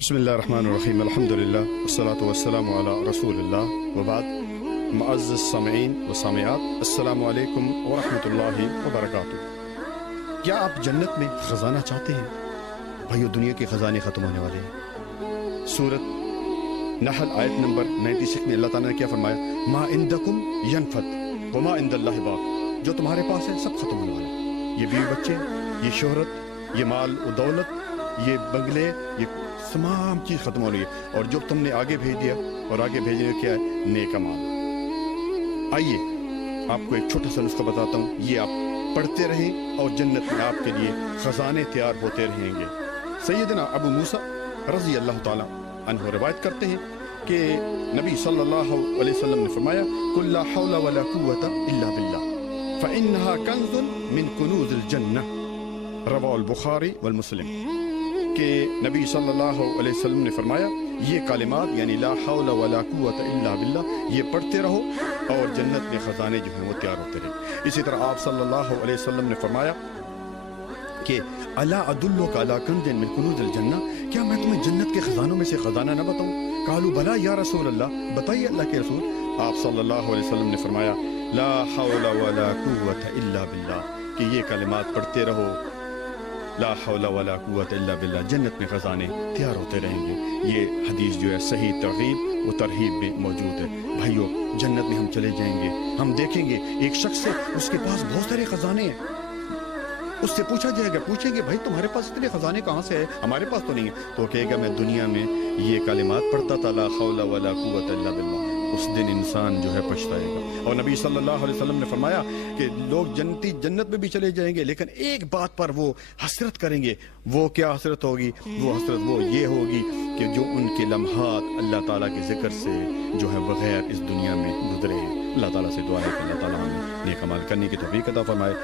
بسم اللہ الرحمن الرحیم الحمدللہ والصلاة والسلام علی رسول اللہ وبعد معزز سامعین و سامعات السلام علیکم ورحمۃ اللہ وبرکاتہ۔ کیا آپ جنت میں خزانہ چاہتے ہیں؟ بھائیو، دنیا کے خزانے ختم ہونے والے ہیں۔ سورت نحل آیت نمبر 96 میں اللہ تعالیٰ نے کیا فرمایا؟ ما عندکم ینفد وما عند اللہ باق۔ جو تمہارے پاس ہے سب ختم ہونے والا ہے۔ یہ بیوی بچے، یہ شہرت، یہ مال و دولت، یہ بنگلے، یہ تمام چیز ختم ہو رہی ہے، اور جو تم نے آگے بھیج دیا، اور آگے بھیجنے کیا ہے؟ نیک اعمال۔ آئیے آپ کو ایک چھوٹا سا نسخہ بتاتا ہوں، یہ آپ پڑھتے رہیں اور جنت میں آپ کے لیے خزانے تیار ہوتے رہیں گے۔ سیدنا ابو موسیٰ رضی اللہ تعالیٰ عنہ روایت کرتے ہیں کہ نبی صلی اللہ علیہ وسلم نے فرمایا قل لا حول ولا قوة الا باللہ فإنها كنز من کنوز الجنہ، رواہ البخاری والمسلم۔ کہ نبی صلی اللہ علیہ وسلم نے فرمایا یہ کلمات یعنی لا حول ولا قوة الا باللہ یہ پڑھتے رہو اور جنت میں خزانے جو ہیں وہ تیار ہوتے رہے۔ اسی طرح آپ صلی اللہ علیہ وسلم نے فرمایا کہ الا ادلک علی کنز من کنوز الجنہ، کیا میں تمہیں جنت کے خزانوں میں سے خزانہ نہ بتاؤں؟ قالوا بلا یا رسول اللہ، بتائیے اللہ کے رسول۔ آپ صلی اللہ علیہ وسلم نے فرمایا لا حول ولا قوة الا باللہ، کہ یہ کلمات پڑھتے رہو، لا حول ولا قوة الا باللہ، جنت میں خزانے تیار ہوتے رہیں گے۔ یہ حدیث جو ہے صحیح ترغیب و ترہیب میں موجود ہے۔ بھائیو، جنت میں ہم چلے جائیں گے، ہم دیکھیں گے ایک شخص سے اس کے پاس بہت سارے خزانے ہیں، اس سے پوچھا جائے گا، پوچھیں گے بھائی تمہارے پاس اتنے خزانے کہاں سے ہے؟ ہمارے پاس تو نہیں ہے۔ تو کہے گا میں دنیا میں یہ کلمات پڑھتا تھا، لا حول ولا قوة الا باللہ۔ اس دن انسان جو ہے پچھتائے گا۔ اور نبی صلی اللہ علیہ وسلم نے فرمایا کہ لوگ جنت میں بھی چلے جائیں گے، لیکن ایک بات پر وہ حسرت کریں گے۔ وہ کیا حسرت ہوگی؟ وہ حسرت وہ یہ ہوگی کہ جو ان کے لمحات اللہ تعالیٰ کے ذکر سے جو ہے بغیر اس دنیا میں گزرے۔ اللہ تعالیٰ سے دعا ہے کہ اللہ تعالیٰ ہمیں نیک عمل کرنے کی توفیق عطا فرمائے۔